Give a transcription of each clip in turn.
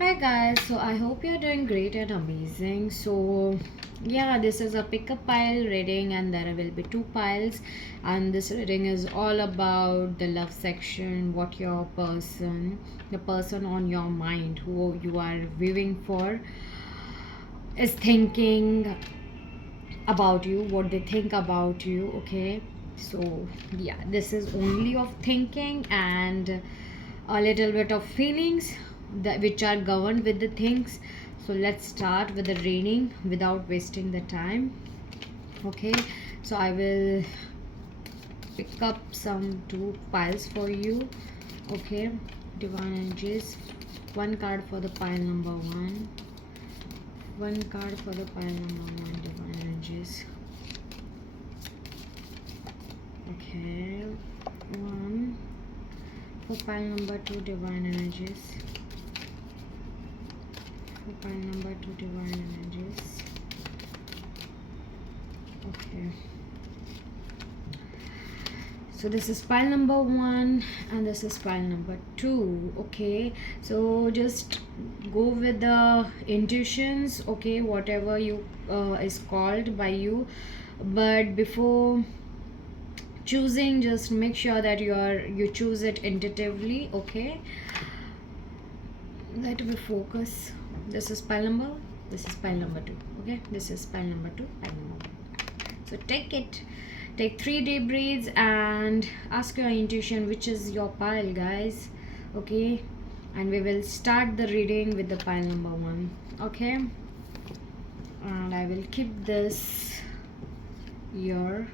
Hi guys, so I hope you're doing great and amazing. Yeah, this is a pickup pile reading, and there will be two piles. And this reading is all about the love section, what the person on your mind who you are viewing for, is thinking about you, what they think about you. Okay, so yeah, this is only of thinking and a little bit of feelings that which are governed with the things. So let's start with the reading without wasting the time. Okay, so I will pick up some two piles for you. Okay, divine energies, one card for the pile number one card for the pile number one, divine energies. Okay, one for pile number two, divine energies. For pile number two, divine energies. Okay, so this is pile number one and this is pile number two. Okay, so just go with the intuitions, okay, whatever you is called by you, but before choosing, just make sure that you choose it intuitively. Okay, let me focus. This is pile number, this is pile number two. Okay, this is pile number two, pile number one. So take 3 deep breaths and ask your intuition which is your pile, guys. Okay, and we will start the reading with the pile number one. Okay, and I will keep this here.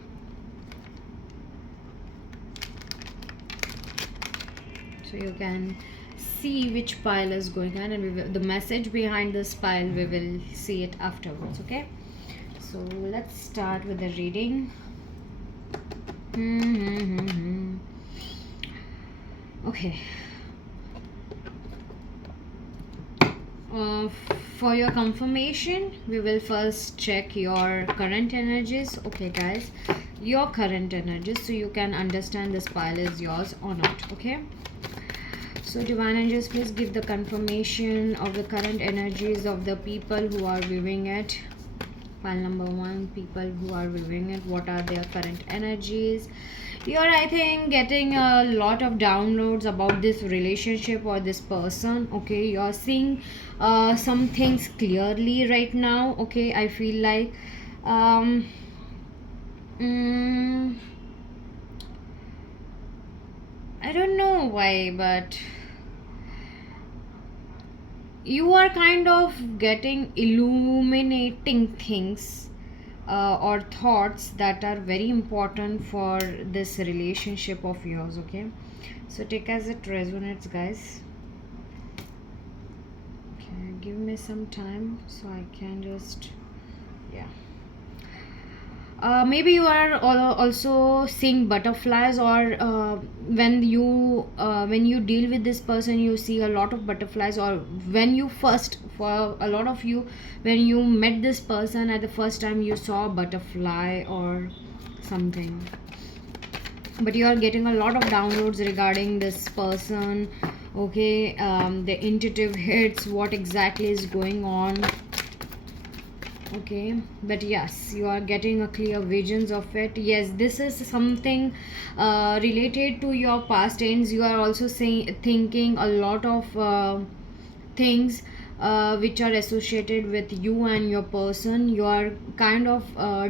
So you can see which pile is going on, and the message behind this pile we will see it afterwards. Okay, so let's start with the reading. Okay, uh, for your confirmation we will first check your current energies. Okay guys, your current energies, so you can understand this pile is yours or not. Okay, so divine angels, please give the confirmation of the current energies of the people who are viewing it. Pile number one, people who are viewing it, what are their current energies? You're, I think, getting a lot of downloads about this relationship or this person. Okay, you're seeing some things clearly right now. Okay, I feel like mm, I don't know why, but you are kind of getting illuminating things or thoughts that are very important for this relationship of yours. Okay, so take as it resonates, guys. Okay, give me some time so I can just, yeah. Maybe you are also seeing butterflies, or when you deal with this person you see a lot of butterflies, or when you first, for a lot of you, when you met this person at the first time you saw a butterfly or something. But you are getting a lot of downloads regarding this person. Okay, the intuitive hits what exactly is going on. Okay, but yes, you are getting a clear visions of it. Yes, this is something related to your past tense. You are also thinking a lot of things which are associated with you and your person. You are kind of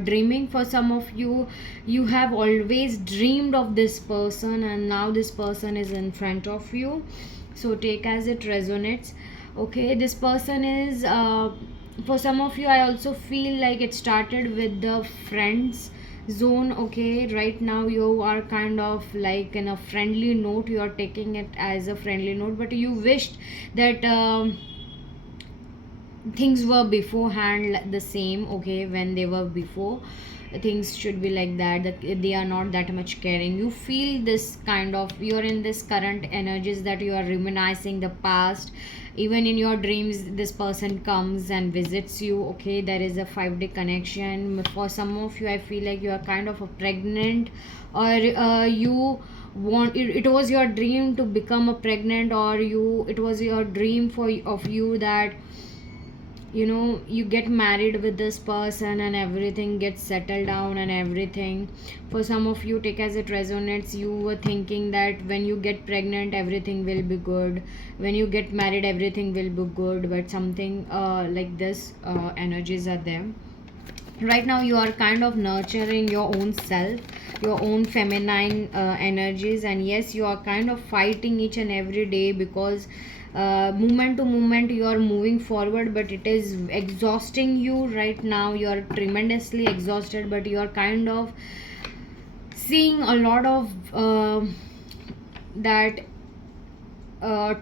dreaming. For some of you, you have always dreamed of this person, and now this person is in front of you. So take as it resonates. Okay, this person is for some of you, I also feel like it started with the friends zone. Okay, right now you are kind of like in a friendly note, you are taking it as a friendly note, but you wished that things were beforehand the same. Okay, when they were before, things should be like that they are not that much caring. You feel this kind of, you're in this current energies that you are reminiscing the past. Even in your dreams this person comes and visits you. Okay, there is a 5-day connection. For some of you, I feel like you are kind of a pregnant, or you it was your dream to become a pregnant, or it was your dream of you that you get married with this person and everything gets settled down and everything. For some of you, take as it resonates, you were thinking that when you get pregnant everything will be good, when you get married everything will be good, but something like this energies are there. Right now you are kind of nurturing your own self, your own feminine energies, and yes, you are kind of fighting each and every day, because moment to moment you are moving forward, but it is exhausting you. Right now you are tremendously exhausted, but you are kind of seeing a lot of that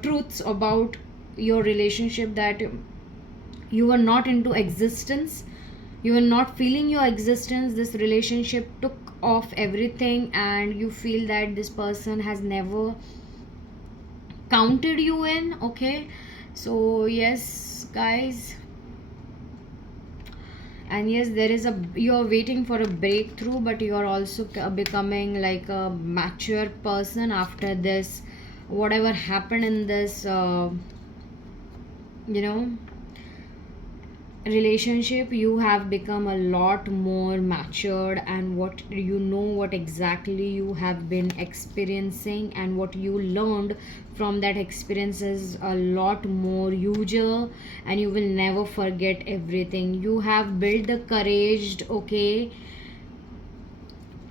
truths about your relationship, that you are not into existence, you are not feeling your existence. This relationship took off everything, and you feel that this person has never counted you in. Okay, so yes guys, and yes, there is a you're waiting for a breakthrough, but you're also becoming like a mature person after this, whatever happened in this you know relationship. You have become a lot more matured, and what exactly you have been experiencing, and what you learned from that experience is a lot more huger, and you will never forget everything. You have built the courage, okay,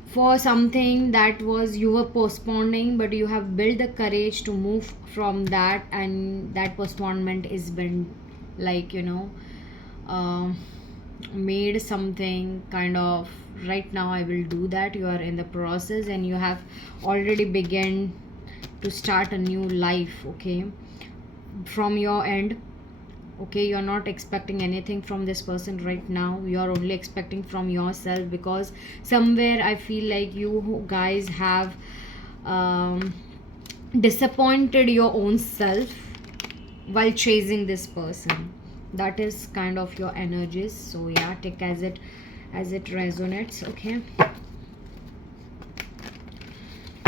for something that was you were postponing, but you have built the courage to move from that, and that postponement is been like um, made something kind of. Right now I will do that. You are in the process, and you have already begun to start a new life, okay, from your end. Okay, you're not expecting anything from this person right now, you're only expecting from yourself, because somewhere I feel like you guys have um, disappointed your own self while chasing this person. That is kind of your energies. So yeah, take as it resonates. Okay,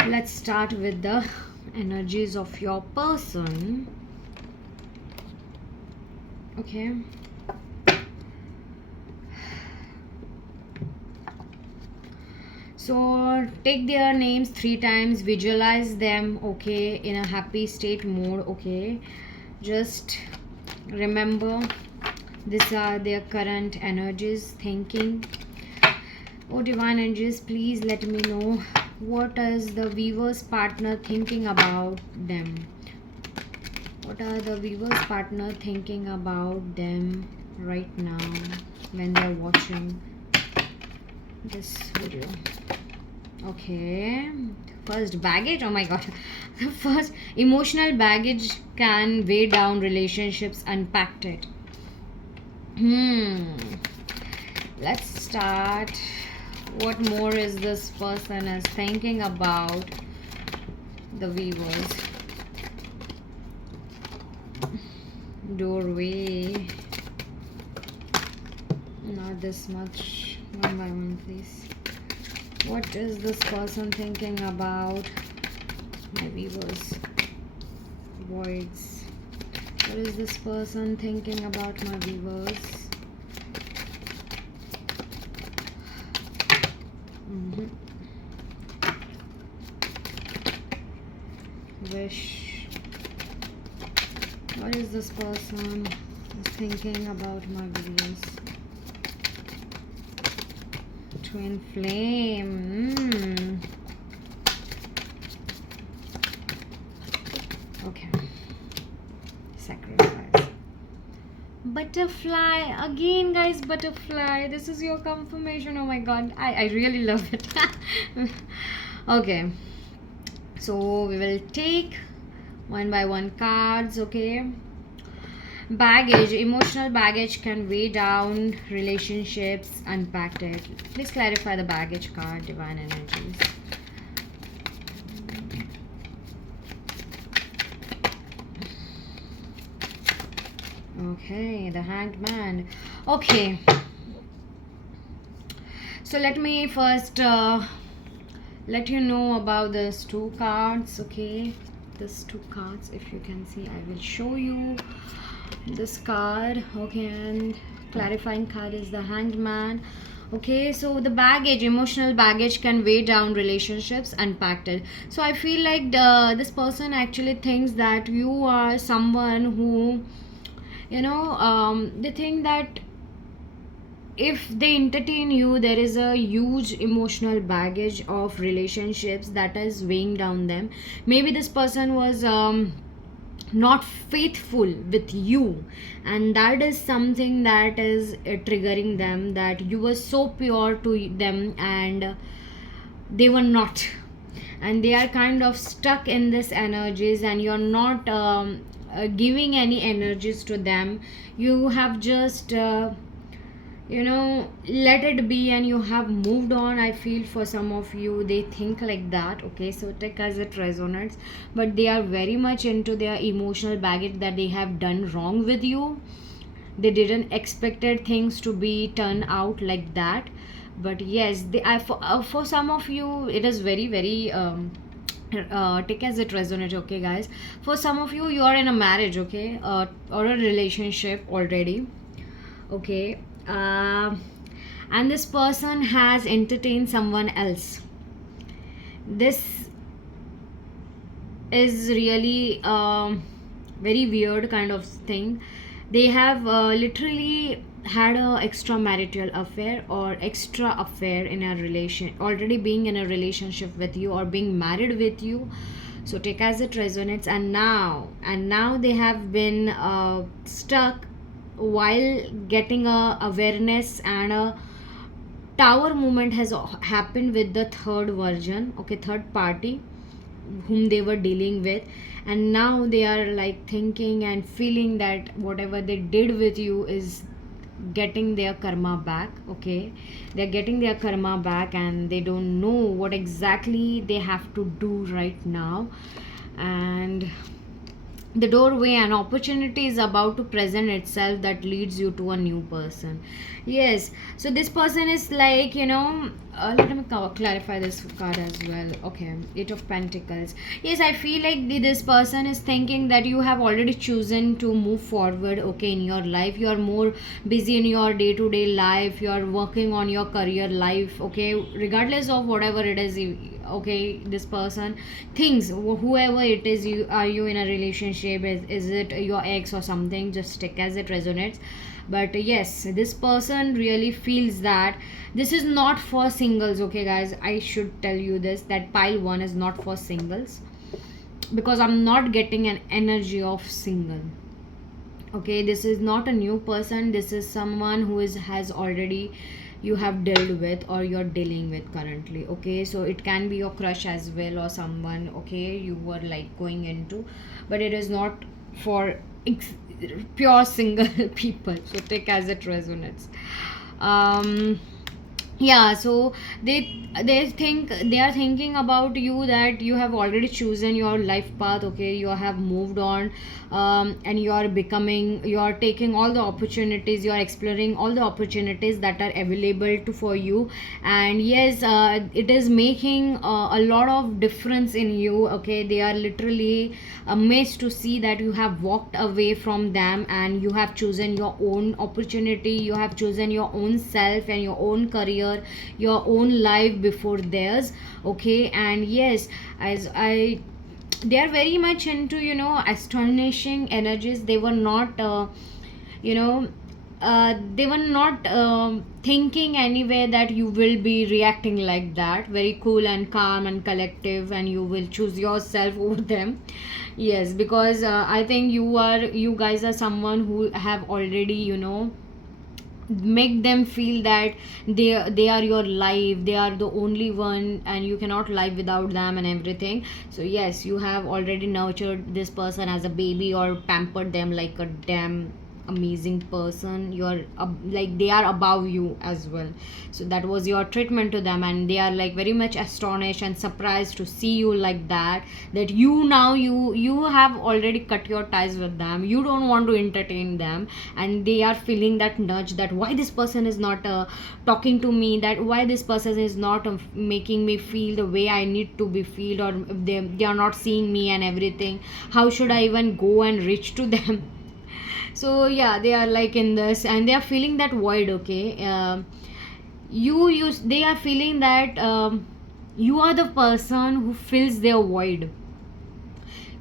let's start with the energies of your person. Okay, so take their names 3 times, visualize them, okay, in a happy state mode. Okay, just remember these are their current energies thinking. Oh divine energies, please let me know what is the viewer's partner thinking about them. What are the viewer's partner thinking about them right now when they're watching this video? Okay, first baggage. Oh my god, the first emotional baggage can weigh down relationships. Unpacked it. Let's start. What more is this person is thinking about the viewers? Doorway. Not this much. One by one, please. What is this person thinking about my viewers? Voids. What is this person thinking about my viewers? Wish. What is this person thinking about my viewers? Twin flame. Okay. Sacrifice. Butterfly. Again, guys, butterfly. This is your confirmation. Oh my god. I really love it. Okay. So we will take one by one cards. Okay. Baggage, emotional baggage can weigh down relationships. Unpacked it. Please clarify the baggage card, divine energies. Okay, the Hanged Man. Okay, so let me first let you know about these two cards. Okay, these two cards, if you can see, I will show you this card. Okay, and clarifying card is the Hanged Man. Okay, so the baggage, emotional baggage can weigh down relationships unpacked. So I feel like this person actually thinks that you are someone who, they think that if they entertain you, there is a huge emotional baggage of relationships that is weighing down them. Maybe this person was not faithful with you, and that is something that is triggering them, that you were so pure to them and they were not, and they are kind of stuck in this energies, and you're not giving any energies to them. You have just let it be and you have moved on. I feel for some of you they think like that. Okay, so take as it resonates, but they are very much into their emotional baggage that they have done wrong with you. They didn't expected things to be turned out like that. But yes, for some of you it is very very take as it resonates. Okay guys, for some of you, you are in a marriage, okay, or a relationship already. Okay, and this person has entertained someone else. This is really very weird kind of thing. They have literally had a extramarital affair or extra affair in a relation, already being in a relationship with you or being married with you. So take as it resonates, and now they have been stuck while getting a awareness, and a tower movement has happened with the third version, okay, third party whom they were dealing with. And now they are like thinking and feeling that whatever they did with you is getting their karma back. Okay, they're getting their karma back, and they don't know what exactly they have to do right now. And the doorway and opportunity is about to present itself that leads you to a new person. Yes, so this person is like, let me clarify this card as well. Okay, Eight of Pentacles. Yes, I feel like this person is thinking that you have already chosen to move forward, okay, in your life. You are more busy in your day-to-day life, you are working on your career life, okay, regardless of whatever it is. Okay, this person thinks, whoever it is, you are you in a relationship, is it your ex or something, just take as it resonates. But yes, this person really feels that this is not for singles. Okay guys, I should tell you this, that pile one is not for singles, because I'm not getting an energy of single. Okay, this is not a new person, this is someone who has already you have dealt with or you're dealing with currently. Okay, so it can be your crush as well, or someone, okay, you were like going into, but it is not for pure single people. So take as it resonates. um yeah, so they think, they are thinking about you, that you have already chosen your life path. Okay, you have moved on, and you are becoming, you are taking all the opportunities, you are exploring all the opportunities that are available to for you. And yes, it is making a lot of difference in you. Okay, they are literally amazed to see that you have walked away from them and you have chosen your own opportunity, you have chosen your own self and your own career, your own life before theirs. Okay, and yes, as I they are very much into, astonishing energies. They were not you know they were not thinking anyway that you will be reacting like that, very cool and calm and collective, and you will choose yourself over them. Yes, because I think you guys are someone who have already, make them feel that they are your life, they are the only one, and you cannot live without them and everything. So yes, you have already nurtured this person as a baby or pampered them like a damn amazing person. You're like they are above you as well. So that was your treatment to them, and they are like very much astonished and surprised to see you like that, that you now you have already cut your ties with them, you don't want to entertain them, and they are feeling that nudge that why this person is not talking to me, that why this person is not making me feel the way I need to be feel, or they are not seeing me and everything, how should I even go and reach to them. So yeah, they are like in this and they are feeling that void. Okay, they are feeling that you are the person who fills their void.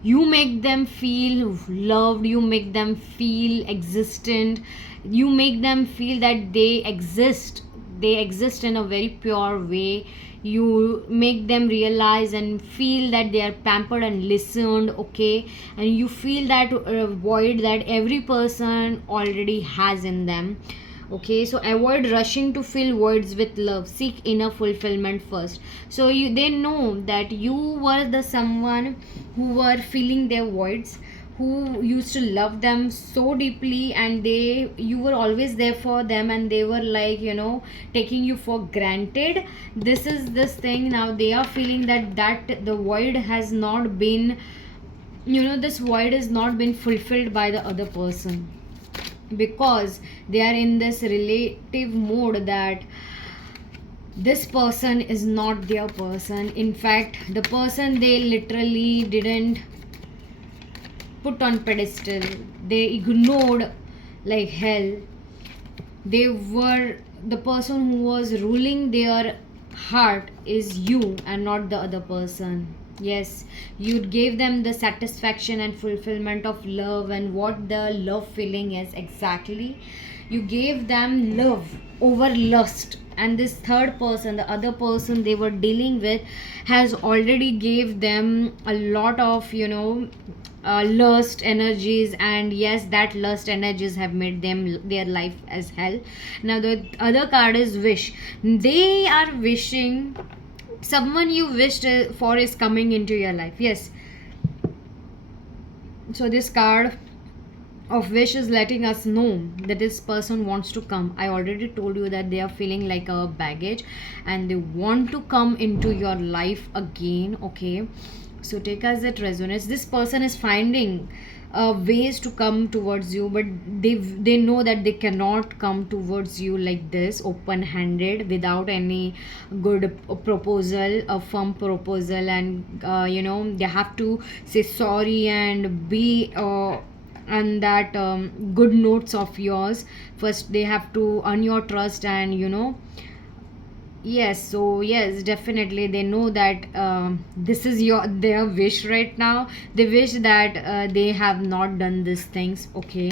You make them feel loved, you make them feel existent, you make them feel that they exist in a very pure way. You make them realize and feel that they are pampered and listened. Okay, and you feel that void that every person already has in them. Okay, so avoid rushing to fill voids with love, seek inner fulfillment first. So they know that you were the someone who were filling their voids, who used to love them so deeply, and you were always there for them, and they were like, taking you for granted. This is this thing. Now they are feeling that the void has not been, this void has not been fulfilled by the other person, because they are in this relative mode that this person is not their person. In fact, the person they literally didn't put on pedestal, they ignored like hell. They were the person who was ruling their heart is you and not the other person. Yes, you gave them the satisfaction and fulfillment of love, and what the love feeling is exactly. You gave them love over lust, and this third person, the other person they were dealing with, has already gave them a lot of lust energies, and yes, that lust energies have made them their life as hell. Now the other card is wish. They are wishing someone you wished for is coming into your life. Yes, so this card of wish is letting us know that this person wants to come. I already told you that they are feeling like a baggage and they want to come into your life again. Okay, so take as it resonates. This person is finding ways to come towards you, but they know that they cannot come towards you like this open handed without any good proposal, a firm proposal, and they have to say sorry and be and that good notes of yours. First they have to earn your trust, and yes, so yes, definitely they know that this is their wish right now. They wish that they have not done these things. Okay,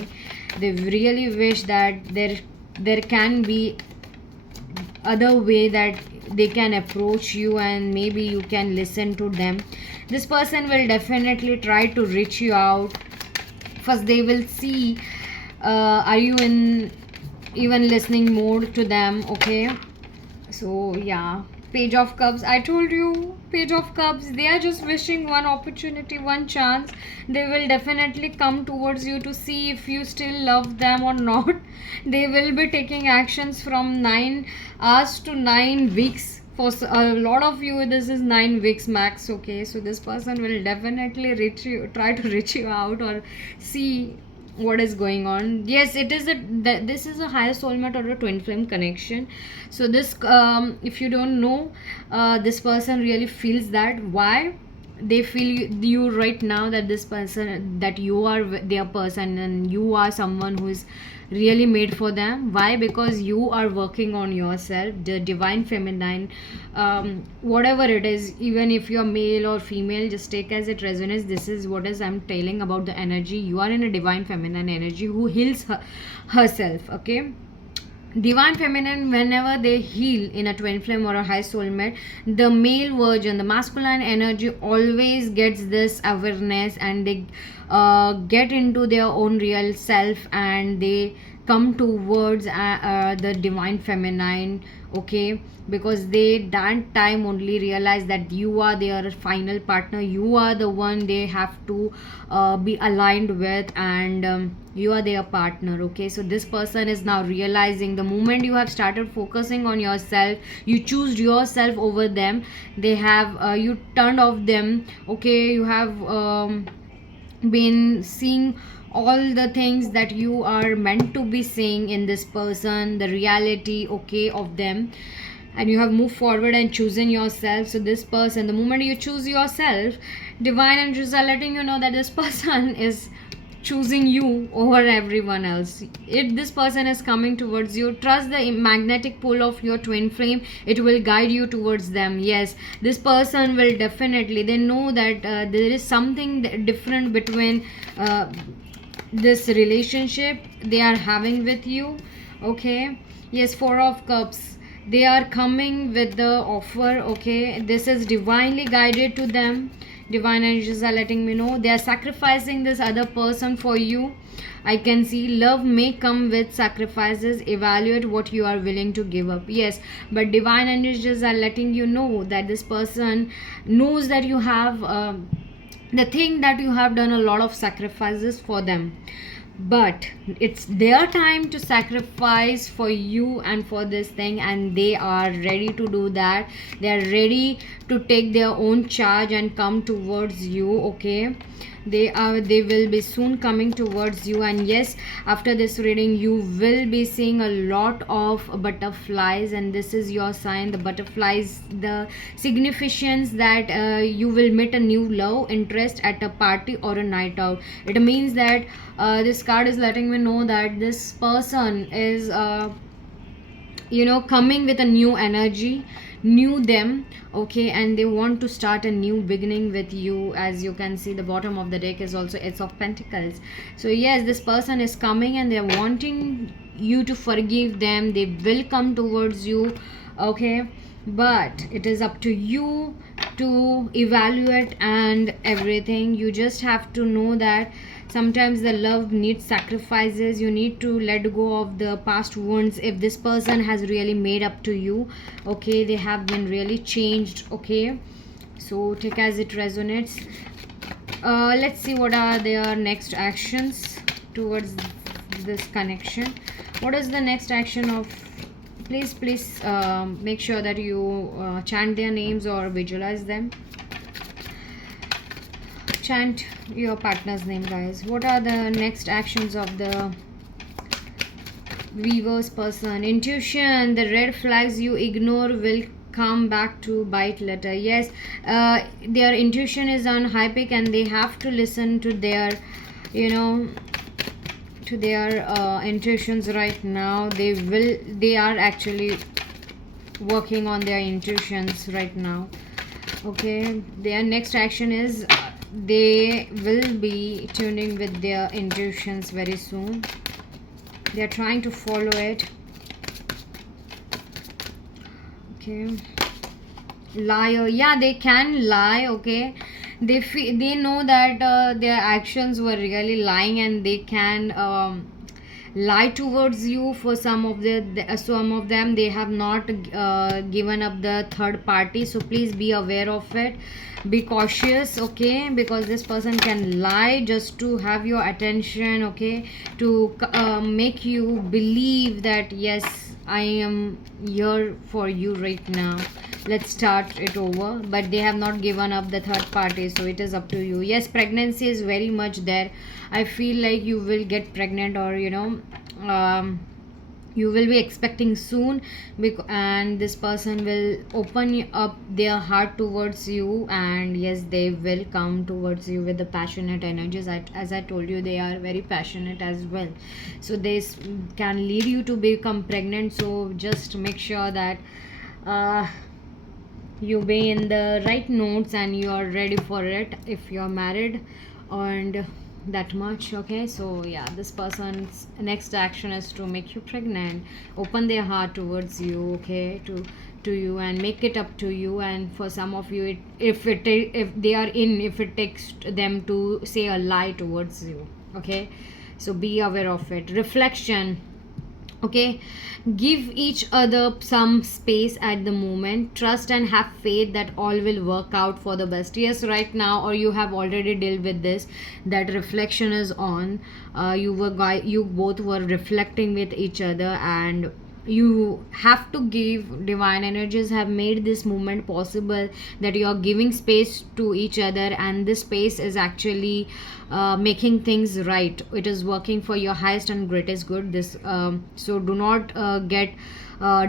they really wish that there can be other way that they can approach you, and maybe you can listen to them. This person will definitely try to reach you out. First they will see are you in even listening mode to them. Okay, so yeah, page of cups, I told you, page of cups, they are just wishing one opportunity, one chance. They will definitely come towards you to see if you still love them or not. They will be taking actions from 9 hours to 9 weeks. For a lot of you this is 9 weeks max. Okay, so this person will definitely try to reach you out or see what is going on. Yes, it is this is a higher soulmate or a twin flame connection. So this if you don't know, this person really feels that. Why they feel you right now, that this person, that you are their person and you are someone who is really made for them. Why? Because you are working on yourself, the divine feminine, whatever it is, even if you're male or female, just take as it resonates. This is what is I'm telling about the energy. You are in a divine feminine energy who heals herself. Okay, divine feminine, whenever they heal in a twin flame or a high soulmate, the male version, the masculine energy always gets this awareness, and they get into their own real self, and they come towards the divine feminine, okay, because they that time only realize that you are their final partner, you are the one they have to be aligned with, and you are their partner, okay. So this person is now realizing the moment you have started focusing on yourself, you choose yourself over them, they have you turned off them, okay. You have been seeing all the things that you are meant to be seeing in this person, the reality, okay, of them, and you have moved forward and chosen yourself. So this person, the moment you choose yourself, divine angels are letting you know that this person is choosing you over everyone else. If this person is coming towards you, trust the magnetic pull of your twin flame, it will guide you towards them. Yes, this person will definitely, they know that there is something different between this relationship they are having with you, okay. Yes, Four of Cups, they are coming with the offer, okay. This is divinely guided to them. Divine angels are letting me know they are sacrificing this other person for you. I can see love may come with sacrifices. Evaluate what you are willing to give up. Yes, but divine angels are letting you know that this person knows that you have the thing that you have done a lot of sacrifices for them, but it's their time to sacrifice for you and for this thing, and they are ready to do that. They are ready to take their own charge and come towards you, okay. They will be soon coming towards you, and yes, after this reading you will be seeing a lot of butterflies, and this is your sign. The butterflies, the significance that you will meet a new love interest at a party or a night out. It means that this card is letting me know that this person is coming with a new energy, new them, okay, and they want to start a new beginning with you. As you can see, the bottom of the deck is also Ace of Pentacles. So yes, this person is coming and they're wanting you to forgive them. They will come towards you, okay, but it is up to you to evaluate and everything. You just have to know that sometimes the love needs sacrifices. You need to let go of the past wounds. If this person has really made up to you, okay, they have been really changed, okay. So take as it resonates. Let's see what are their next actions towards this connection. What is the next action of, please make sure that you chant their names or visualize them. Chant your partner's name, guys. What are the next actions of the Weaver's person? Intuition, the red flags you ignore will come back to bite later. Yes, their intuition is on high peak and they have to listen to their to their intuitions right now. They are actually working on their intuitions right now, okay. Their next action is they will be tuning with their intuitions very soon. They are trying to follow it, okay. Liar, yeah, they can lie, okay. They know that their actions were really lying, and they can lie towards you. For some of them they have not given up the third party, so please be aware of it. Be cautious, okay, because this person can lie just to have your attention, okay, to make you believe that yes, I am here for you right now, let's start it over. But they have not given up the third party, so it is up to you. Yes, pregnancy is very much there. I feel like you will get pregnant, or you will be expecting soon, and this person will open up their heart towards you, and yes, they will come towards you with the passionate energies. As I told you, they are very passionate as well, so this can lead you to become pregnant. So just make sure that you be in the right notes and you are ready for it if you are married, and that much, okay. So yeah, this person's next action is to make you pregnant, open their heart towards you, okay, to up to you and make it up to you. And for some of you, if they are if it takes them to say a lie towards you. Okay, so be aware of it. Reflection. Okay, give each other some space at the moment. Trust and have faith that all will work out for the best. Yes, right now, or you have already dealt with this, that reflection is on. You both were reflecting with each other, and you have to give. Divine energies have made this movement possible, that you are giving space to each other, and this space is actually making things right. It is working for your highest and greatest good. This so do not get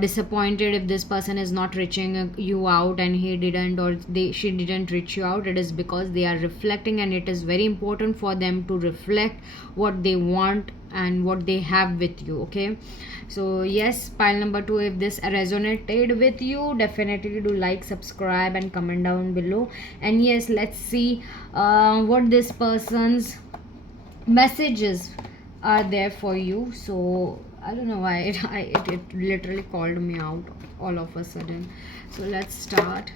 disappointed if this person is not reaching you out, and he didn't, or she didn't reach you out. It is because they are reflecting, and it is very important for them to reflect what they want and what they have with you. Okay, so yes, pile number 2, if this resonated with you, definitely do like, subscribe and comment down below. And yes, let's see what this person's messages are there for you. So I don't know why it literally called me out all of a sudden. So let's start.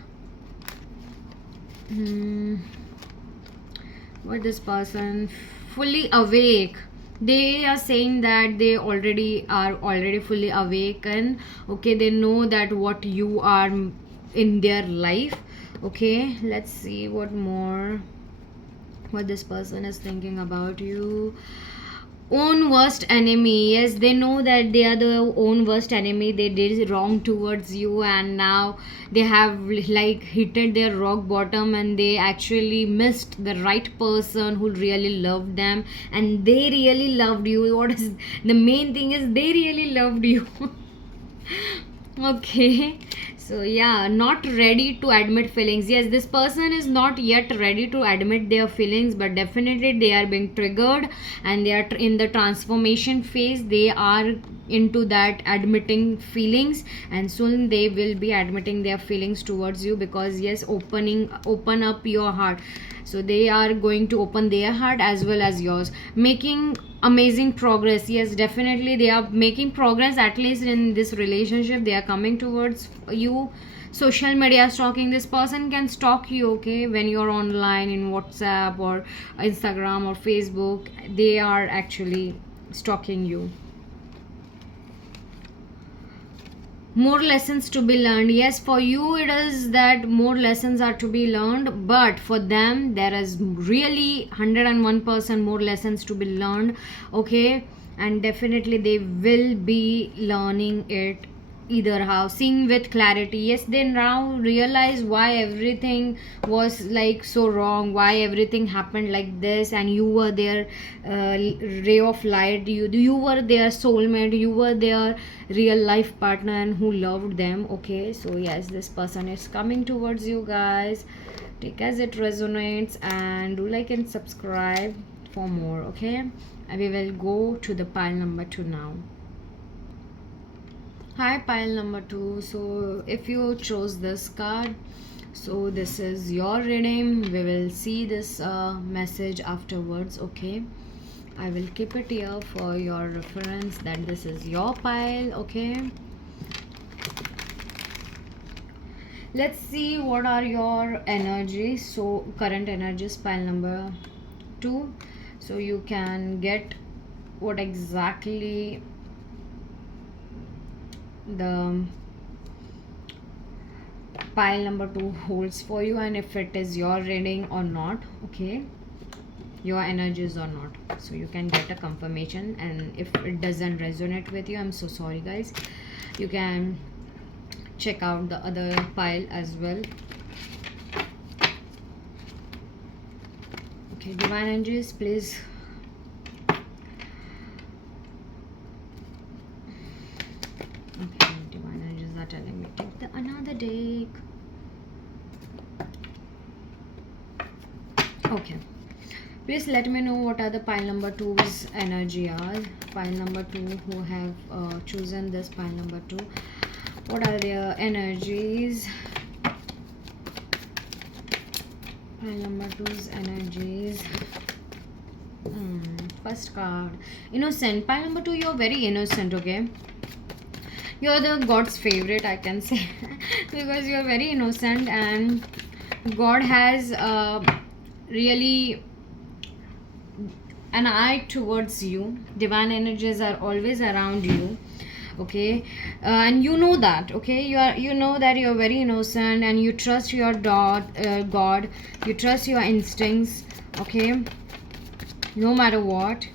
What this person fully awake. They are saying that they are already fully awakened. Okay, they know that what you are in their life. Okay, let's see what this person is thinking about you. Own worst enemy. Yes, they know that they are the own worst enemy. They did wrong towards you, and now they have like hit their rock bottom, and they actually missed the right person who really loved them, and they really loved you. What is the main thing is they really loved you. Okay, so yeah, not ready to admit feelings. Yes, this person is not yet ready to admit their feelings, but definitely they are being triggered, and they are in the transformation phase. They are into that admitting feelings, and soon they will be admitting their feelings towards you, because yes, open up your heart. So they are going to open their heart as well as yours, making amazing progress. Yes, definitely they are making progress, at least in this relationship. They are coming towards you. Social media stalking. This person can stalk you, okay, when you're online in WhatsApp or Instagram or Facebook. They are actually stalking you. More lessons to be learned. Yes, for you it is that more lessons are to be learned, but for them there is really 101% more lessons to be learned. Okay, and definitely they will be learning it either how. Seeing with clarity. Yes, they now realize why everything was like so wrong, why everything happened like this, and you were their ray of light. You were their soulmate, you were their real life partner, and who loved them. Okay, so yes, this person is coming towards you, guys. Take as it resonates, and do like and subscribe for more. Okay, and we will go to the pile number 2 now. Hi, pile number 2. So if you chose this card, so this is your reading. We will see this message afterwards. Okay, I will keep it here for your reference that this is your pile. Okay, let's see what are your energies. So current energies, pile number 2, so you can get what exactly the pile number 2 holds for you, and if it is your reading or not. Okay, your energies or not, so you can get a confirmation. And if it doesn't resonate with you, I'm so sorry, guys. You can check out the other pile as well. Okay, divine energies, please. Okay, divine energies are telling me take the another deck. Okay, please let me know what are the pile number 2's energy are. Pile number 2 who have chosen this pile number 2, what are their energies? Pile number 2's energies. First card, innocent. Pile number 2, you're very innocent. Okay, You're the God's favorite, I can say, because you're very innocent, and God has really an eye towards you. Divine energies are always around you. Okay, and you know that. Okay, you know that you're very innocent, and you trust your God. You trust your instincts. Okay, no matter what,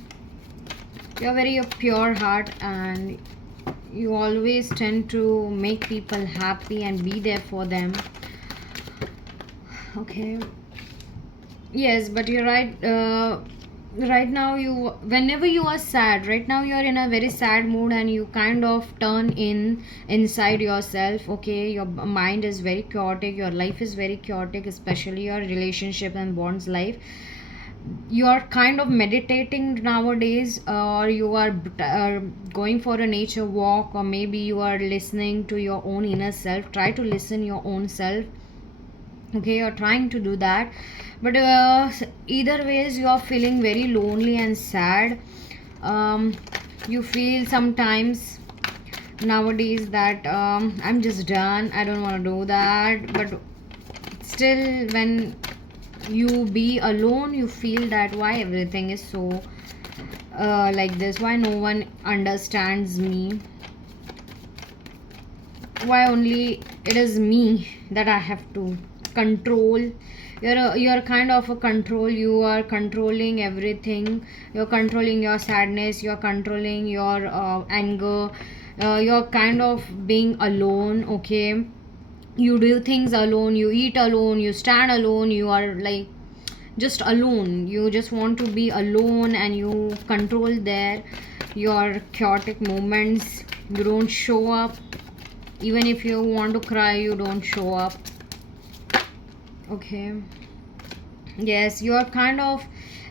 you're very a pure heart, and you always tend to make people happy and be there for them. Okay, yes, but you're right. Right now, whenever you are sad, right now you're in a very sad mood, and you kind of turn inside yourself. Okay, your mind is very chaotic, your life is very chaotic, especially your relationship and bonds life. You are kind of meditating nowadays, or you are going for a nature walk, or maybe you are listening to your own inner self. Try to listen your own self. Okay, you're trying to do that, but either ways you are feeling very lonely and sad. You feel sometimes nowadays that I'm just done, I don't want to do that, but still when you be alone, you feel that why everything is so like this, why no one understands me, why only it is me that I have to control. You're kind of a control. You are controlling everything. You're controlling your sadness, you're controlling your anger. You're kind of being alone. Okay, you do things alone, you eat alone, you stand alone, you are like just alone. You just want to be alone, and you control there your chaotic moments. You don't show up. Even if you want to cry, you don't show up. Okay, yes, you are kind of,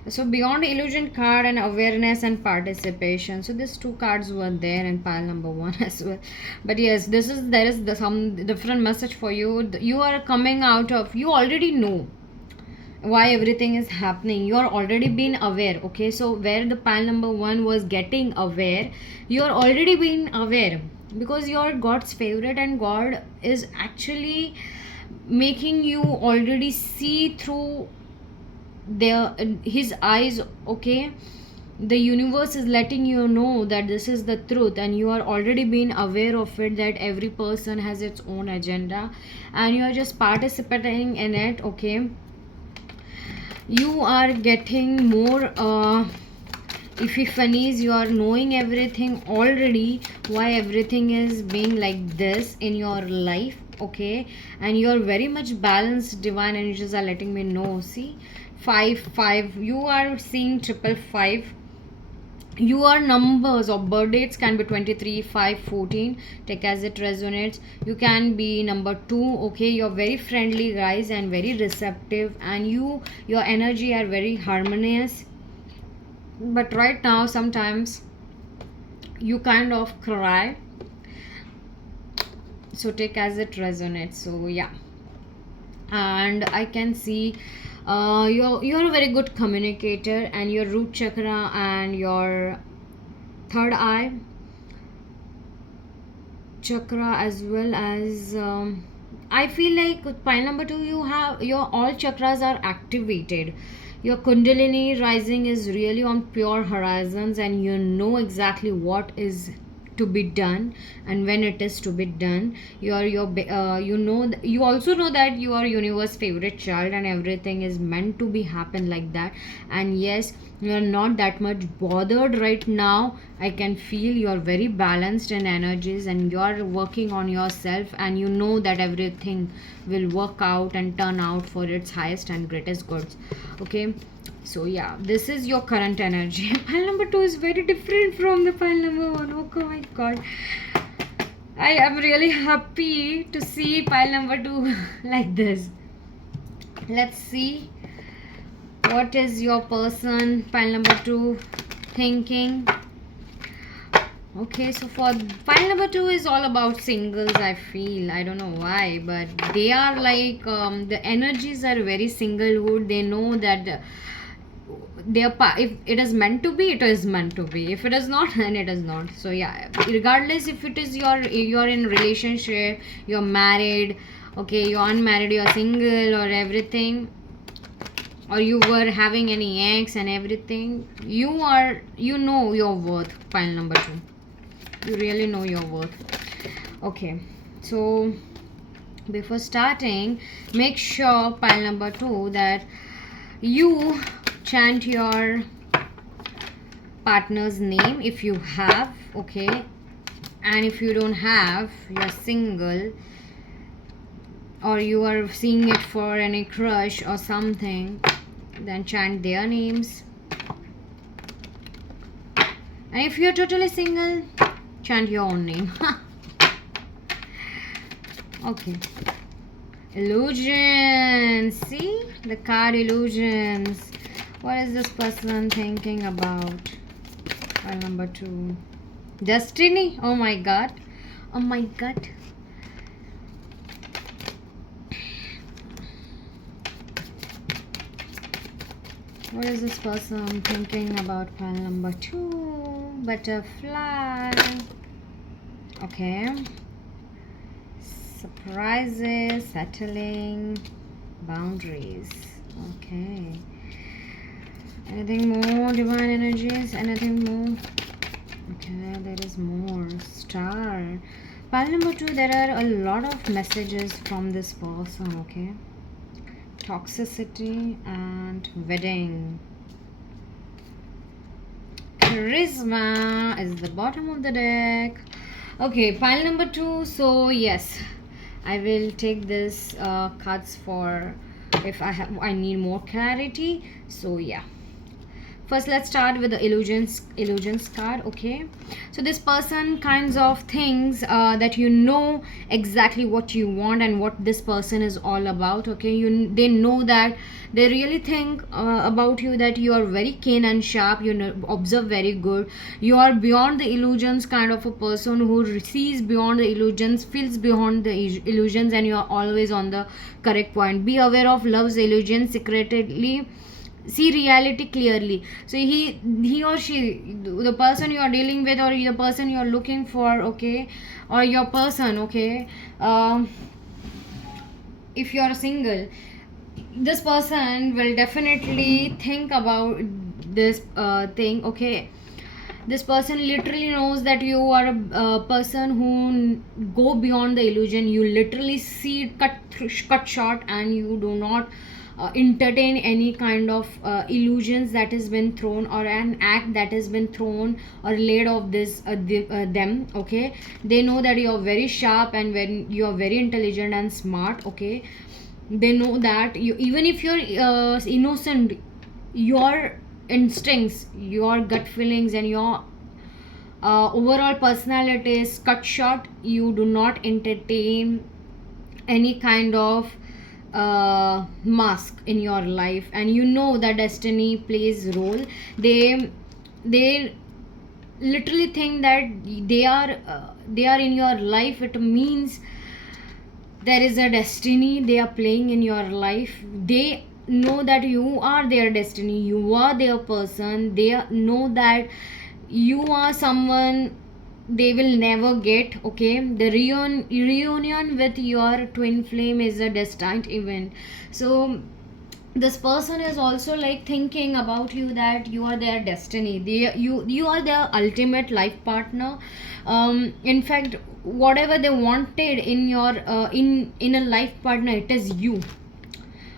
so beyond illusion card and awareness and participation. So these two cards were there in pile number one as well. But yes, there is some different message for you. You are coming out of, you already know why everything is happening. You are already been aware. Okay, so where the pile number one was getting aware, you are already been aware, because you are God's favorite, and God is actually making you already see through their his eyes. Okay, the universe is letting you know that this is the truth, and you are already being aware of it, that every person has its own agenda, and you are just participating in it. Okay, you are getting more epiphanies. You are knowing everything already, why everything is being like this in your life. Okay, and you are very much balanced. Divine energies are letting me know. See, 5 5, you are seeing 555. Your numbers or birth dates can be 23 5 14. Take as it resonates. You can be number 2. Okay, you're very friendly guys and very receptive, and your energy are very harmonious. But right now sometimes you kind of cry, so take as it resonates. So yeah, and I can see you're a very good communicator, and your root chakra and your third eye chakra, as well as I feel like with pile number 2, you have your all chakras are activated. Your kundalini rising is really on pure horizons, and you know exactly what is to be done and when it is to be done. You know you also know that you are universe favorite child, and everything is meant to be happen like that. And yes, you are not that much bothered right now. I can feel you are very balanced in energies, and you are working on yourself, and you know that everything will work out and turn out for its highest and greatest goods. Okay, so yeah, this is your current energy. Pile number 2 is very different from the pile number 1. Oh my god, I am really happy to see pile number 2 like this. Let's see what is your person pile number 2 thinking. Okay, so for pile number 2 is all about singles. I feel, I don't know why, but they are like the energies are very singlehood. They know that if it is meant to be, it is meant to be. If it is not, then it is not. So yeah, regardless if it is you're in relationship, you're married, okay, you're unmarried, you're single or everything, or you were having any ex and everything, you know your worth. Pile number 2, you really know your worth. Okay, so before starting, make sure, pile number 2, that you chant your partner's name if you have, okay, and if you don't have, you're single, or you are seeing it for any crush or something, then chant their names. And if you're totally single, chant your own name. Okay, illusions. See the card, illusions. What is this person thinking about? File number 2, destiny. Oh my god, oh my god. What is this person thinking about? Pile number 2, butterfly. Okay, surprises, settling, boundaries. Okay, anything more, divine energies? Anything more? Okay, there is more. Star. Pile number 2, there are a lot of messages from this person. Okay, toxicity and wedding. Charisma is the bottom of the deck. Okay, pile number 2. So yes, I will take this cards for if I need more clarity. So yeah, first let's start with the illusions card. Okay, so this person kinds of things that you know exactly what you want and what this person is all about. Okay, they know that they really think about you, that you are very keen and sharp, you know, observe very good, you are beyond the illusions kind of a person who sees beyond the illusions, feels beyond the illusions, and you are always on the correct point. Be aware of love's illusions, secretly see reality clearly. So he or she, the person you are dealing with or the person you are looking for, okay, or your person, okay, if you are single, this person will definitely think about this thing. Okay, this person literally knows that you are a person who go beyond the illusion. You literally see it cut short, and you do not entertain any kind of illusions that has been thrown, or an act that has been thrown or laid of this them. Okay, they know that you are very sharp and when you are very intelligent and smart. Okay, they know that you, even if you're innocent, your instincts, your gut feelings, and your overall personality is cut short. You do not entertain any kind of mask in your life, and you know that destiny plays role. They literally think that they are in your life. It means there is a destiny they are playing in your life. They know that you are their destiny, you are their person. They know that you are someone they will never get. Okay, the reunion with your twin flame is a destined event. So this person is also like thinking about you, that you are their destiny, you are their ultimate life partner. In fact, whatever they wanted in your in a life partner, it is you.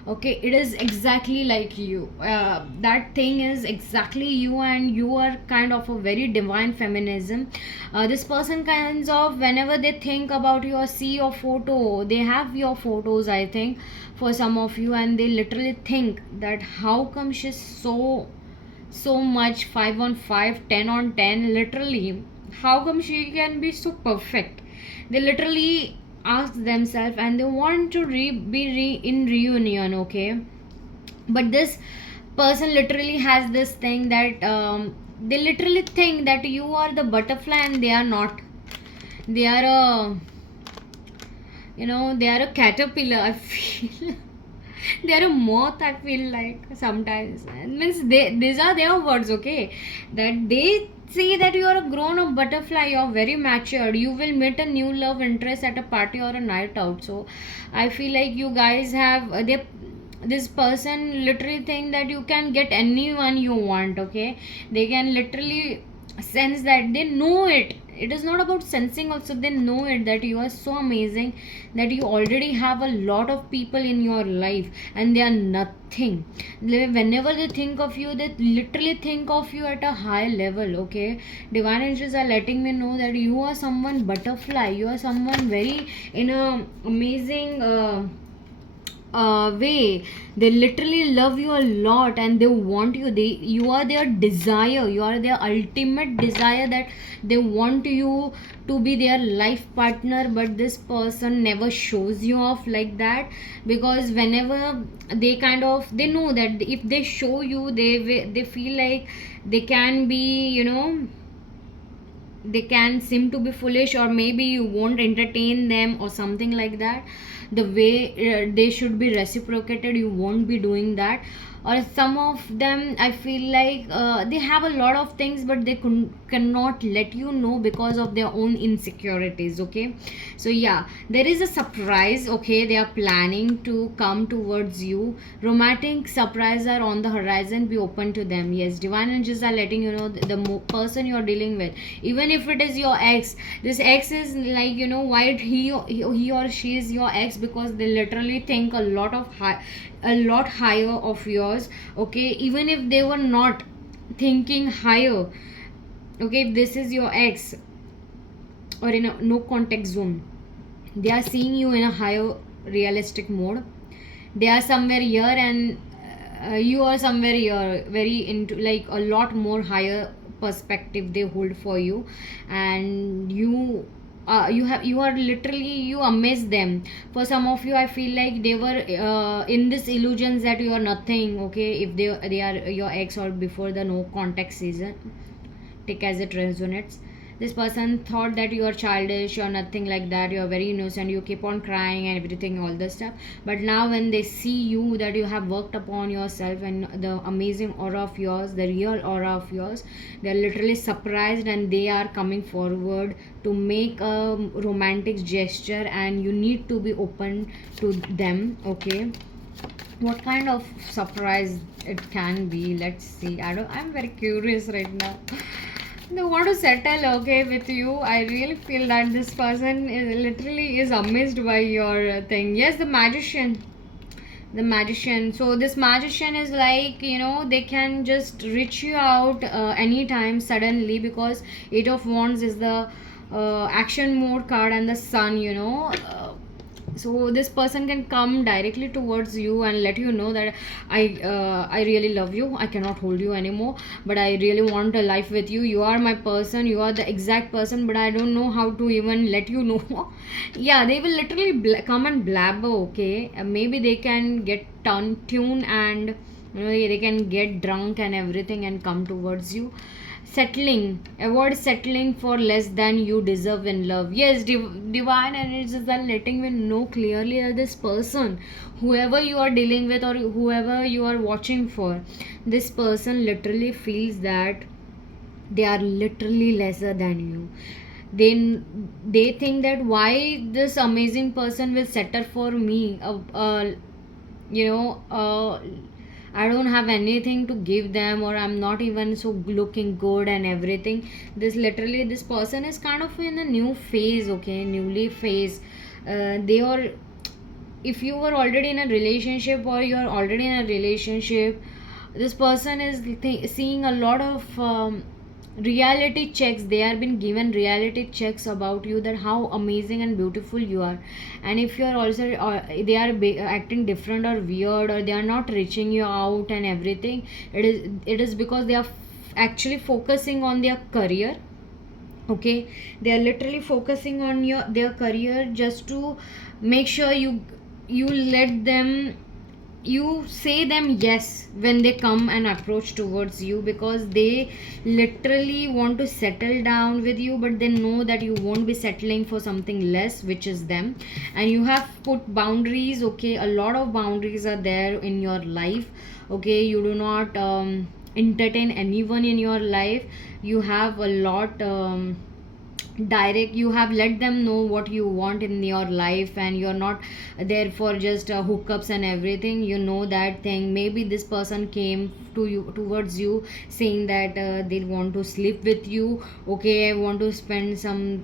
Okay, it is exactly like you. That thing is exactly you, and you are kind of a very divine feminism. This person kinds of, whenever they think about you or see your photo, they have your photos, I think, for some of you, and they literally think that how come she's so much 5 on 5, 10 on 10, literally how come she can be so perfect. They literally ask themselves, and they want to be in reunion. Okay, but this person literally has this thing that they literally think that you are the butterfly and they are not. They are a, you know, they are a caterpillar, I feel. They are a moth, I feel like sometimes. Means these are their words, okay? That they say that you are a grown up butterfly, you are very matured. You will meet a new love interest at a party or a night out. So I feel like you guys have this person literally think that you can get anyone you want, okay? They can literally sense that, they know it. It is not about sensing also, they know it, that you are so amazing, that you already have a lot of people in your life and they are nothing. Whenever they think of you, they literally think of you at a high level, okay? Divine angels are letting me know that you are someone butterfly, you are someone very in a amazing way. They literally love you a lot and they want you, you are their desire, you are their ultimate desire, that they want you to be their life partner. But this person never shows you off like that, because whenever they kind of, they know that if they show you, they feel like they can be, they can seem to be foolish, or maybe you won't entertain them or something like that. The way they should be reciprocated, you won't be doing that. Or some of them, I feel like they have a lot of things, but they cannot let you know because of their own insecurities, okay? So yeah, there is a surprise, okay? They are planning to come towards you. Romantic surprise are on the horizon, be open to them. Yes, divine angels are letting you know the person you are dealing with, even if it is your ex, this ex is like, why he or she is your ex, because they literally think a lot higher of yours, okay? Even if they were not thinking higher, okay, if this is your ex or in a no contact zone, they are seeing you in a higher realistic mode. They are somewhere here, and you are somewhere here, very into like a lot more higher perspective they hold for you. And you are literally, you amaze them. For some of you, I feel like they were in this illusions that you are nothing, okay? If they are your ex or before the no contact season, take as it resonates. This person thought that you are childish, you're nothing like that, you're very innocent, you keep on crying and everything, all this stuff. But now when they see you, that you have worked upon yourself and the amazing aura of yours, the real aura of yours, they're literally surprised and they are coming forward to make a romantic gesture, and you need to be open to them, okay? What kind of surprise it can be? Let's see. I'm very curious right now. They want to settle, okay, with you. I really feel that this person is literally is amazed by your thing. Yes, the magician. So this magician is like, they can just reach you out anytime suddenly, because eight of wands is the action mode card, and the sun, so this person can come directly towards you and let you know that I really love you, I cannot hold you anymore, but I really want a life with you. You are my person, you are the exact person, but I don't know how to even let you know. Yeah, they will literally come and blabber, okay? Maybe they can get tune, and they can get drunk and everything and come towards you. Settling, avoid settling for less than you deserve in love. Yes, divine energies are letting me know clearly that this person, whoever you are dealing with or whoever you are watching for, this person literally feels that they are literally lesser than you. They think that, why this amazing person will settle for me, you know uh, I don't have anything to give them, or I'm not even so looking good and everything. This person is kind of in a new phase, okay, newly phase. They are, if you were already in a relationship or you're already in a relationship, this person is seeing a lot of reality checks. They are been given reality checks about you, that how amazing and beautiful you are. And if you are also they are acting different or weird, or they are not reaching you out and everything, it is because they are actually focusing on their career, okay? They are literally focusing on their career, just to make sure you let them you say them yes when they come and approach towards you, because they literally want to settle down with you, but they know that you won't be settling for something less, which is them. And you have put boundaries, okay, a lot of boundaries are there in your life, okay. You do not entertain anyone in your life. You have a lot direct, you have let them know what you want in your life, and you're not there for just hookups and everything. You know that thing. Maybe this person came to you, towards you, saying that they want to sleep with you, okay, I want to spend some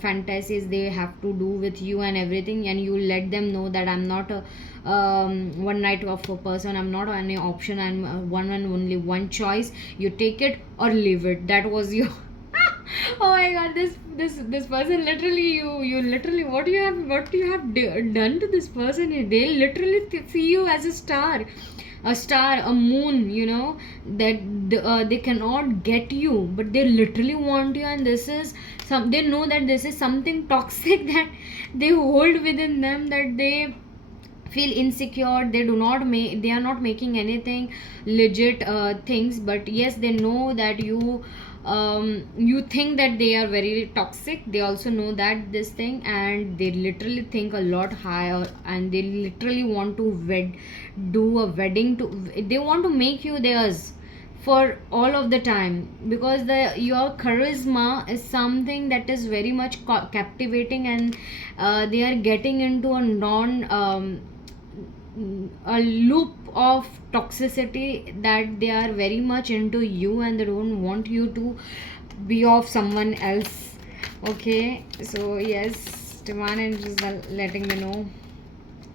fantasies they have to do with you and everything, and you let them know that I'm not a one night of a person, I'm not any option, I'm one and only one choice. You take it or leave it. That was your oh my god, this person literally, you literally, what you have done to this person. They literally see you as a star, a moon, you know, that they cannot get you, but they literally want you. And this is some, they know that this is something toxic that they hold within them, that they feel insecure. They do not make, they are not making anything legit things, but yes, they know that you think that they are very toxic. They also know that this thing, and they literally think a lot higher, and they literally want to do a wedding to, they want to make you theirs for all of the time, because the your charisma is something that is very much captivating. And they are getting into a non a loop of toxicity, that they are very much into you, and they don't want you to be of someone else, okay. So yes, divine angels are letting me know,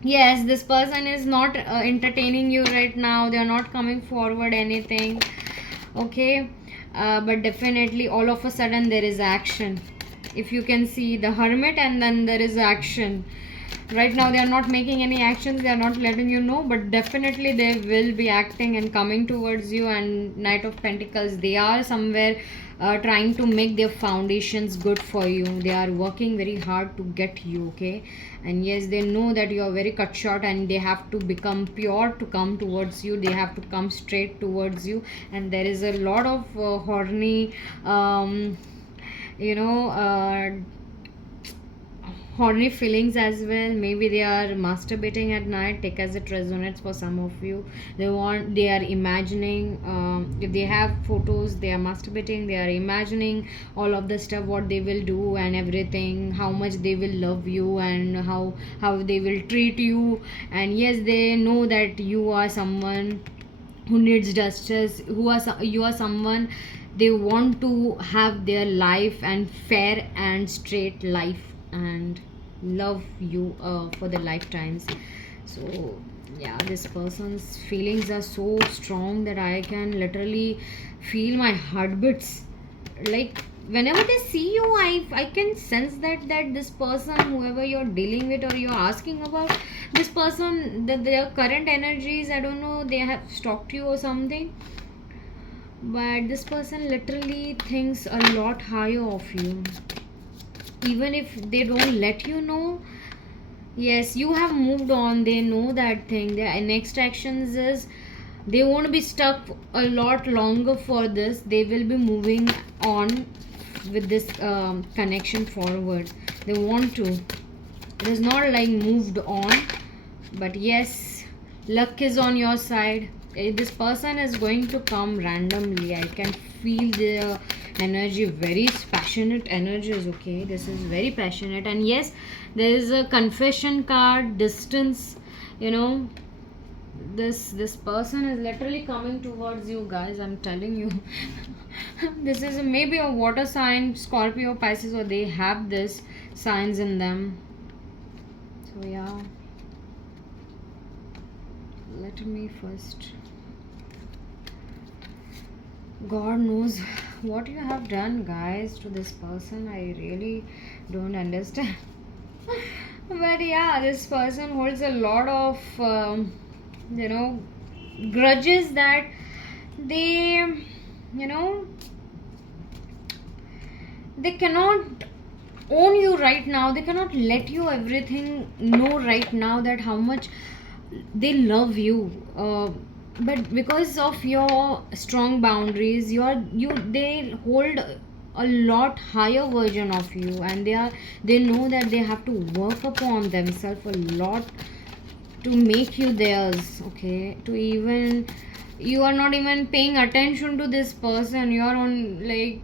yes, this person is not entertaining you right now. They are not coming forward anything, okay. But definitely all of a sudden there is action. If you can see the hermit, and then there is action. Right now they are not making any actions, they are not letting you know, but definitely they will be acting and coming towards you. And knight of pentacles, they are somewhere trying to make their foundations good for you. They are working very hard to get you, okay. And yes, they know that you are very cut short, and they have to become pure to come towards you. They have to come straight towards you. And there is a lot of horny you know horny feelings as well. Maybe they are masturbating at night, take as it resonates for some of you. They are imagining, if they have photos, they are masturbating, they are imagining all of the stuff, what they will do and everything, how much they will love you, and how they will treat you. And yes, they know that you are someone who needs justice, you are someone they want to have their life and fair and straight life, and love you for the lifetimes. So yeah, this person's feelings are so strong that I can literally feel my heartbeats. Like whenever they see you, I can sense that this person, whoever you're dealing with or you're asking about, this person, their current energies, I don't know, they have stalked you or something, but this person literally thinks a lot higher of you, even if they don't let you know. Yes, you have moved on, they know that thing. Their next actions is, they won't be stuck a lot longer for this. They will be moving on with this connection forward. They want to, it is not like moved on, but yes, luck is on your side. This person is going to come randomly. I can feel the energy, very passionate energies, okay. This is very passionate. And yes, there is a confession card, distance, you know. This person is literally coming towards you, guys, I'm telling you. This is maybe a water sign, Scorpio, Pisces, or they have this signs in them. So yeah, let me first, God knows what you have done, guys, to this person. I really don't understand. But yeah, this person holds a lot of you know grudges, that they, you know, they cannot own you right now. They cannot let you everything know right now, that how much they love you, but because of your strong boundaries, they hold a lot higher version of you, and they know that they have to work upon themselves a lot to make you theirs. Okay, to even, you are not even paying attention to this person, you are on like,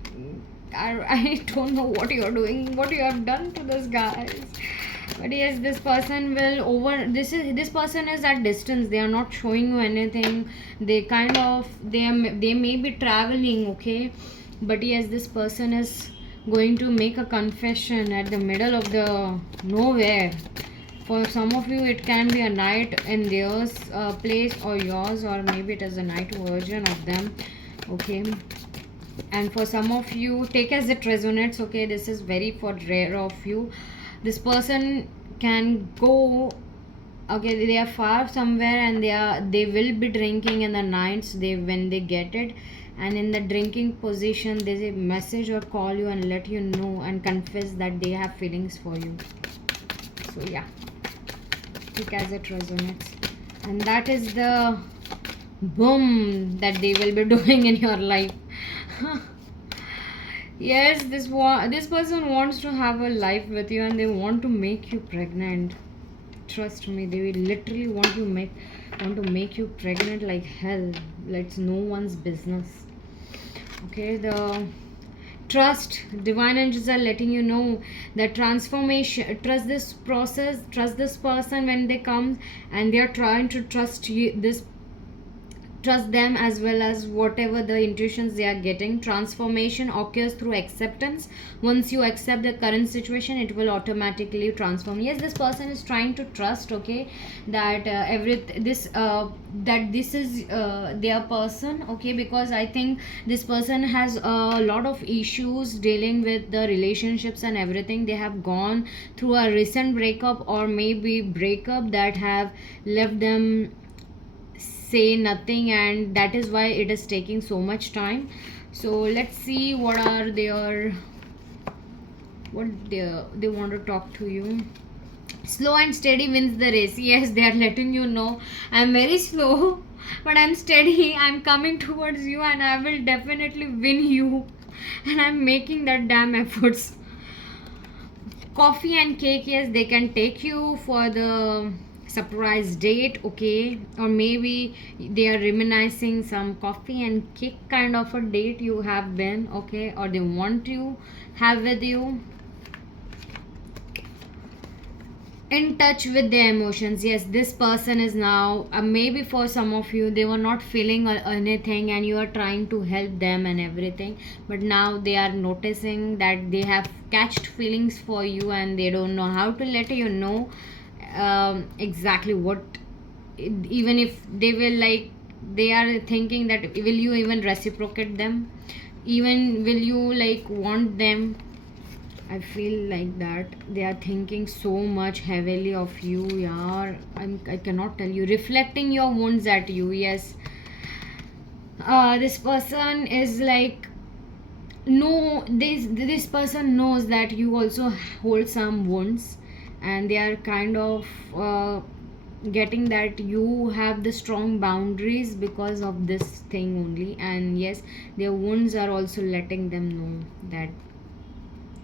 I don't know what you are doing, what you have done to this guys. But yes, this person will over, this person is at distance, they are not showing you anything, they kind of, they may be traveling, okay, but yes, this person is going to make a confession at the middle of the nowhere. For some of you, it can be a night in theirs place or yours, or maybe it is a night version of them. Okay, and for some of you, take as it resonates. Okay, this is very for rare of you. This person can go, okay, they are far somewhere, and they will be drinking in the nights, they when they get it, and in the drinking position they message or call you and let you know and confess that they have feelings for you. So yeah, take as it resonates, and that is the boom that they will be doing in your life. Yes, this person wants to have a life with you, and they want to make you pregnant. Trust me, they will literally want to make you pregnant like hell. It's no one's business. Okay, the trust, divine angels are letting you know that transformation, trust this process, trust this person when they come, and they are trying to trust you, this, trust them as well as whatever the intuitions they are getting. Transformation occurs through acceptance. Once you accept the current situation, it will automatically transform. Yes, this person is trying to trust, okay, that that this is their person, okay, because I think this person has a lot of issues dealing with the relationships and everything. They have gone through a recent breakup or maybe breakup that have left them say nothing, and that is why it is taking so much time. So let's see what are their, what they want to talk to you. Slow and steady wins the race. Yes, they are letting you know, I'm very slow, but I'm steady, I'm coming towards you, and I will definitely win you, and I'm making that damn efforts. Coffee and cake, yes, they can take you for the surprise date, okay, or maybe they are reminiscing some coffee and cake kind of a date you have been, okay, or they want to have with you. In touch with their emotions, yes, this person is now, maybe for some of you they were not feeling anything, and you are trying to help them and everything, but now they are noticing that they have catched feelings for you, and they don't know how to let you know exactly what, even if they will like, they are thinking that will you even reciprocate them, even will you like want them. I feel like that they are thinking so much heavily of you, yeah. I cannot tell you. Reflecting your wounds at you, yes. This person is like, no, this person knows that you also hold some wounds, and they are kind of getting that you have the strong boundaries because of this thing only, and yes, their wounds are also letting them know that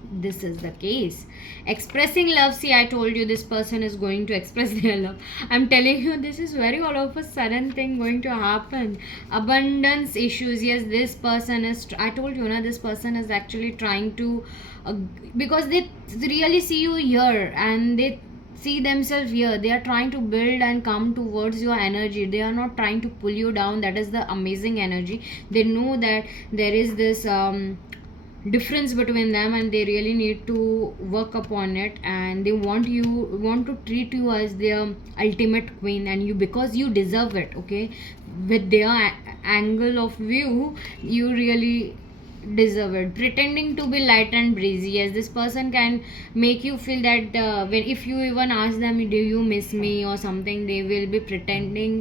this is the case. Expressing love, see, I told you this person is going to express their love. I'm telling you, this is very all of a sudden thing going to happen. Abundance issues, yes, this person is, I told you, this person is actually trying to uh, because they really see you here, and they see themselves here, they are trying to build and come towards your energy, they are not trying to pull you down. That is the amazing energy. They know that there is this difference between them, and they really need to work upon it, and they want to treat you as their ultimate queen, and you, because you deserve it, okay, with their angle of view, you really deserve it. Pretending to be light and breezy, yes, this person can make you feel that when, if you even ask them, do you miss me or something, they will be pretending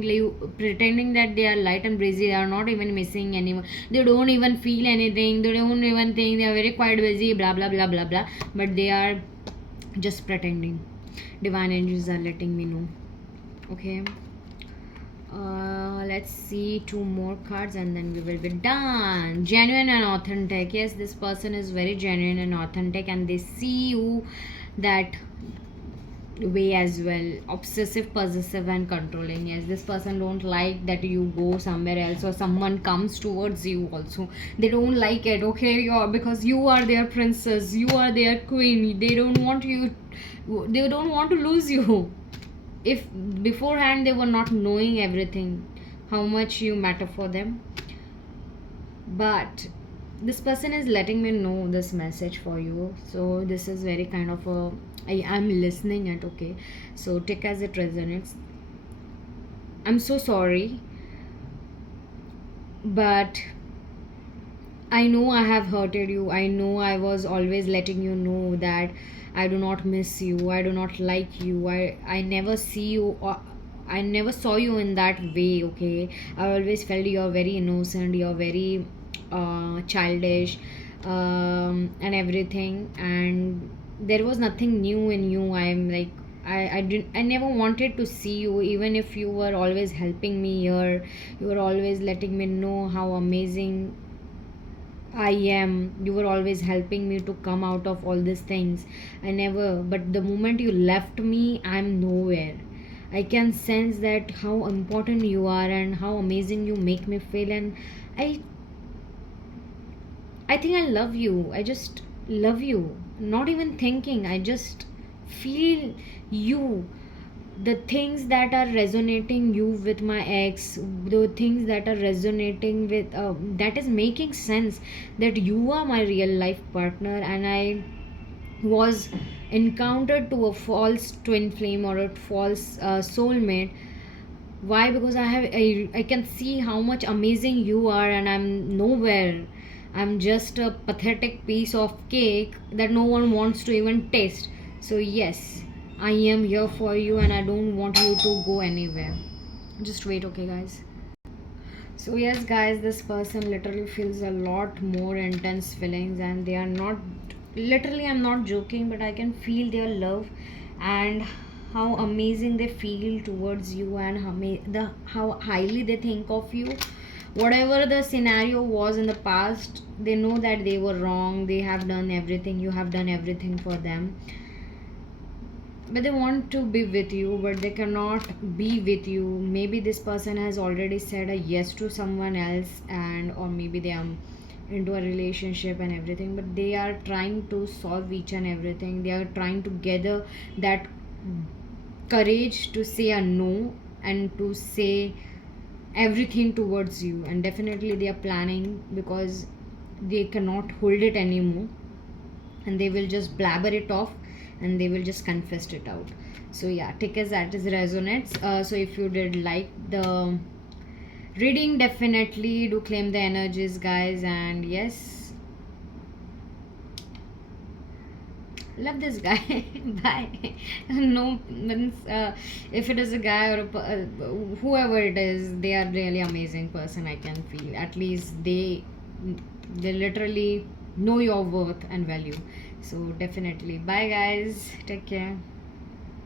that they are light and breezy, they are not even missing anyone, they don't even feel anything, they don't even think, they are very quite busy, blah blah blah blah blah, but they are just pretending. Divine angels are letting me know, okay. Let's see two more cards and then we will be done. Genuine and authentic. Yes, this person is very genuine and authentic, and they see you that way as well. Obsessive, possessive and controlling. Yes, this person don't like that you go somewhere else or someone comes towards you also. They don't like it, okay? You're, because you are their princess, you are their queen. They don't want you, they don't want to lose you. If beforehand they were not knowing everything, how much you matter for them. But this person is letting me know this message for you, so this is very kind of a, I am listening it, okay? So take as it resonates. I'm so sorry, but I know I have hurted you. I know I was always letting you know that I do not miss you. I do not like you. I never see you, or I never saw you in that way, okay? I always felt you're very innocent, you're very childish, and everything. And there was nothing new in you. I'm like, I never wanted to see you, even if you were always helping me here. You were always letting me know how amazing I am. You were always helping me to come out of all these things. I never, but the moment you left me, I'm nowhere. I can sense that how important you are and how amazing you make me feel. And I, I think I love you. I just love you. Not even thinking. I just feel you. The things that are resonating you with my ex, the things that are resonating with that is making sense, that you are my real life partner, and I was encountered to a false twin flame or a false soulmate. Why? Because I can see how much amazing you are, and I'm nowhere. I'm just a pathetic piece of cake that no one wants to even taste. So yes, I am here for you, and I don't want you to go anywhere. Just wait, okay, guys? So yes, guys, this person literally feels a lot more intense feelings, and they are not, literally, I'm not joking, but I can feel their love and how amazing they feel towards you, and how highly they think of you. Whatever the scenario was in the past, they know that they were wrong. They have done everything. You have done everything for them, but they want to be with you, but they cannot be with you. Maybe this person has already said a yes to someone else, and or maybe they are into a relationship and everything, but they are trying to solve each and everything. They are trying to gather that courage to say a no and to say everything towards you. And definitely they are planning, because they cannot hold it anymore, and they will just blabber it off, and they will just confess it out. So yeah, take as that is resonates. So if you did like the reading, definitely do claim the energies, guys. And yes, love this guy. Bye. No means, if it is a guy or whoever it is, they are really amazing person. I can feel, at least they literally know your worth and value. So definitely bye, guys, take care.